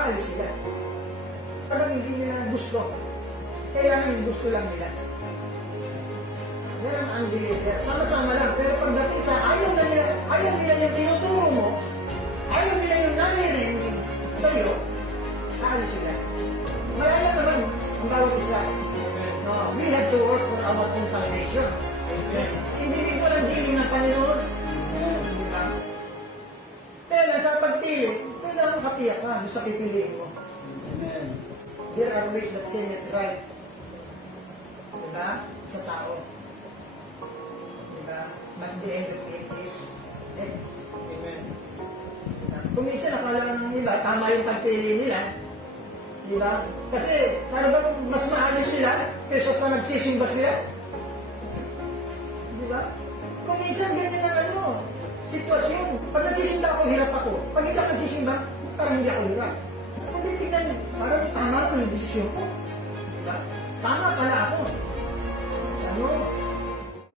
aalis sila. Parang hindi nila gusto. Kailangan yung gusto lang nila. Yan ang unbeliever. Sama-sama lang. Pero pagdating sa ayaw nila yung tinuturo mo, ayaw nila yung naririnig sa'yo, aalis sila. Malaya naman ang bawat isa. No, we have to work for our own salvation. Individual ang dealing ng Panginoon. Diba? Kaya sa pagpili, kailangan katiyak ka sa pipiliin mo. Amen. There are ways that seem it right. Diba? Sa tao. Diba? But the end of it is death. Amen. Kung minsan nakala ng iba, tama yung pagpili nila. Diba? Kasi, parang mas maalis sila kaysa sa nagsisimba sila. Diba? Kung minsan ganyan ang sitwasyon. Pag nagsisimba ako, hirap ako. Pag hindi ako nagsisimba, parang hindi ako hirap. Kung hindi tignan, parang tama ko yung desisyon ko. Diba? Tama pala ako. Ano?